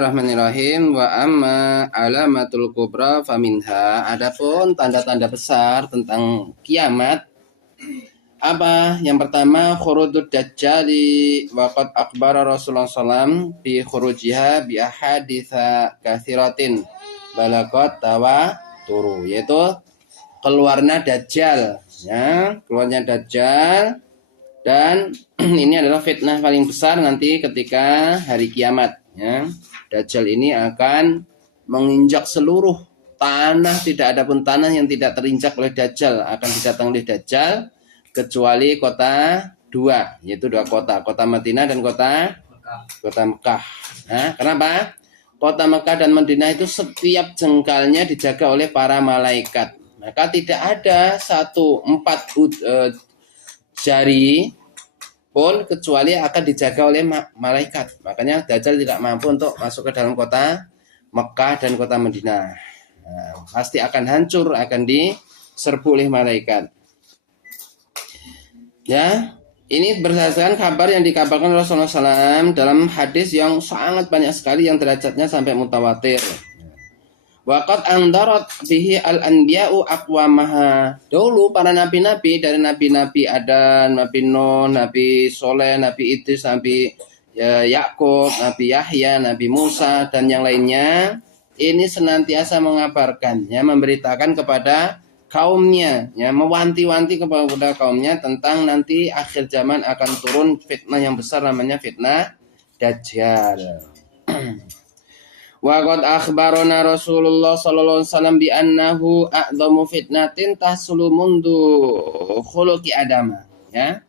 Bismillahirrahmanirrahim. Wa amma alamatul kubra faminha. Adapun tanda-tanda besar tentang kiamat apa? Yang pertama khurujud dajjali wa qad akhbara Rasulullah sallam bi khurujiha bi ahaditsa katsiratin balaqat turu, yaitu keluarnya dajjal, ya, keluarnya dajjal. Dan ini adalah fitnah paling besar nanti ketika hari kiamat, ya. Dajjal ini akan menginjak seluruh tanah, tidak ada pun tanah yang tidak terinjak oleh Dajjal, akan didatangi oleh Dajjal kecuali kota dua, yaitu dua kota Madinah dan kota Mekah. Nah, kenapa? Kota Mekah dan Madinah itu setiap jengkalnya dijaga oleh para malaikat. Maka tidak ada empat jari pun kecuali akan dijaga oleh malaikat. Makanya Dajjal tidak mampu untuk masuk ke dalam kota Mekah dan kota Madinah. Nah, pasti akan hancur, akan diserbu oleh malaikat. Ya, ini berdasarkan kabar yang dikabarkan Rasulullah SAW dalam hadis yang sangat banyak sekali yang derajatnya sampai mutawatir. Waqad andarat bihi al-anbiya'u aqwamaha. Dulu para nabi-nabi, dari nabi-nabi Adam, Nabi Nuh, Nabi Soleh, Nabi Idris, Nabi Yakub, Nabi Yahya, Nabi Musa dan yang lainnya, ini senantiasa mengabarkan, ya, memberitakan kepada kaumnya, ya, mewanti-wanti kepada kaumnya tentang nanti akhir zaman akan turun fitnah yang besar, namanya fitnah Dajjal. Wa qad akhbarana Rasulullah sallallahu alaihi wasallam bi annahu a'dhamu fitnatin tahsulu mundu khuluqi Adam, ya.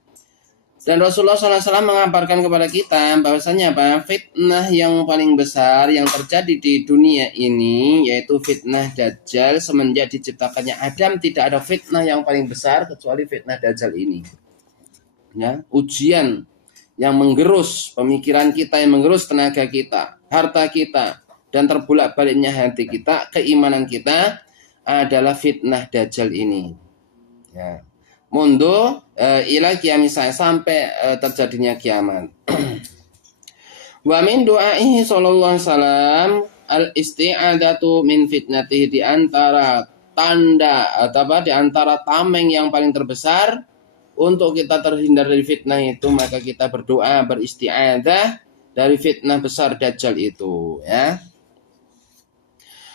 Dan Rasulullah sallallahu alaihi wasallam mengabarkan kepada kita bahwasanya apa? Fitnah yang paling besar yang terjadi di dunia ini yaitu fitnah Dajjal. Semenjak diciptakannya Adam tidak ada fitnah yang paling besar kecuali fitnah Dajjal ini. Ya, ujian yang menggerus pemikiran kita, yang menggerus tenaga kita, harta kita, dan terbulak-baliknya hati kita, keimanan kita adalah fitnah Dajjal ini. Ya. Mundu ila kiamisah, sampai terjadinya kiamat. Wa min du'aihi sallallahu alaihi wasallam al-isti'adatu min fitnatihi, di antara tanda atau di antara tameng yang paling terbesar untuk kita terhindar dari fitnah itu, maka kita berdoa, beristi'adah dari fitnah besar Dajjal itu, ya.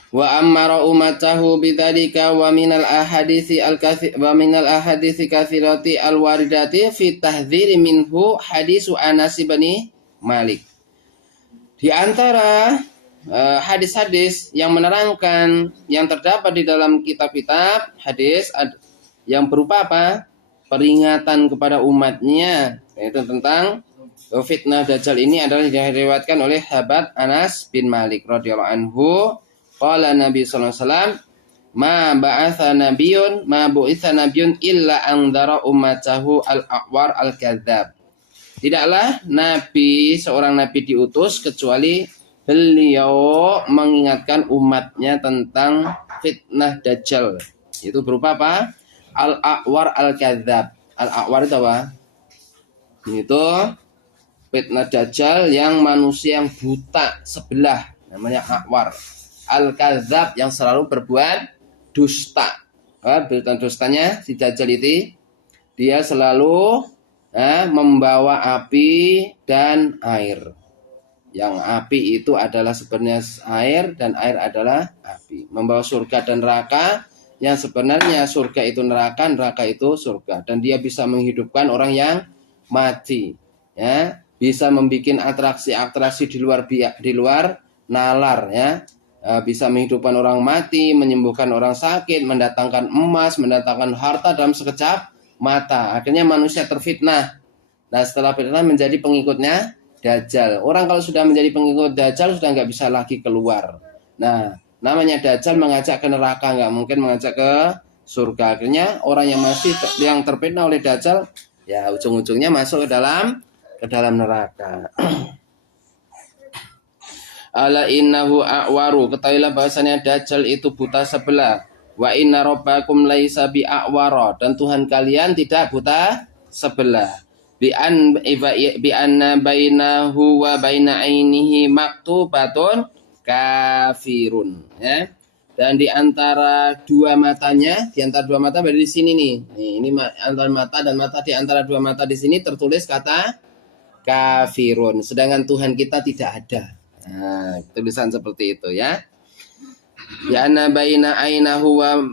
Wa amara ummatahu bidzalika wa minal ahadithi katsirati alwaridati fi tahdhiri minhu hadisu Anas bin Malik. Di antara hadis-hadis yang menerangkan yang terdapat di dalam kitab-kitab hadis yang berupa apa? Peringatan kepada umatnya, yaitu tentang fitnah Dajjal ini adalah diriwayatkan oleh sahabat Anas bin Malik radhiyallahu anhu. Qala Nabi sallallahu alaihi wasallam, ma bu'itsa nabiyyun illa anzara ummatahu al-aqwar al-kadzdzab. Tidaklah seorang nabi diutus kecuali beliau mengingatkan umatnya tentang fitnah Dajjal. Itu berupa apa? Al-aqwar al-kadzdzab. Al-aqwar itu apa? Itu fitnah Dajjal yang manusia yang buta sebelah, namanya aqwar. Al-kadzdzab yang selalu berbuat dusta. Berbuat dustanya si Dajjal itu, dia selalu membawa api dan air. Yang api itu adalah sebenarnya air dan air adalah api. Membawa surga dan neraka, yang sebenarnya surga itu neraka, neraka itu surga. Dan dia bisa menghidupkan orang yang mati, ya. Bisa membuat atraksi di luar nalar, ya. Bisa menghidupkan orang mati, menyembuhkan orang sakit, mendatangkan emas, mendatangkan harta dalam sekejap mata. Akhirnya manusia terfitnah. Nah, setelah fitnah menjadi pengikutnya Dajjal. Orang kalau sudah menjadi pengikut Dajjal sudah nggak bisa lagi keluar. Nah, namanya Dajjal mengajak ke neraka, nggak mungkin mengajak ke surga. Akhirnya orang yang terfitnah oleh Dajjal, ya ujung-ujungnya masuk ke dalam neraka. Ala innahu a'waru, ketahuilah bahasanya Dajjal itu buta sebelah. Wa inna rabbakum laisa bi'a'wara, dan Tuhan kalian tidak buta sebelah. bi anna bainahu wa baina ainihi maktubatun kafirun, ya. Dan di antara dua matanya, di antara dua mata berarti di sini nih. Ini antara mata dan mata, di antara dua mata di sini tertulis kata kafirun. Sedangkan Tuhan kita tidak ada. Nah, tulisan seperti itu ya. Ya anna baina ainahu wa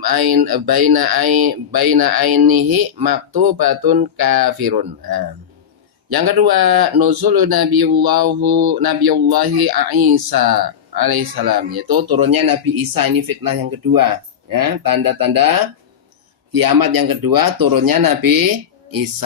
baina ainihi maktubatun kafirun. Nah. Yang kedua, nuzul Nabiyullahi Isa alaihissalam, yaitu turunnya Nabi Isa. Ini fitnah yang kedua, ya, tanda-tanda kiamat yang kedua, turunnya Nabi Isa.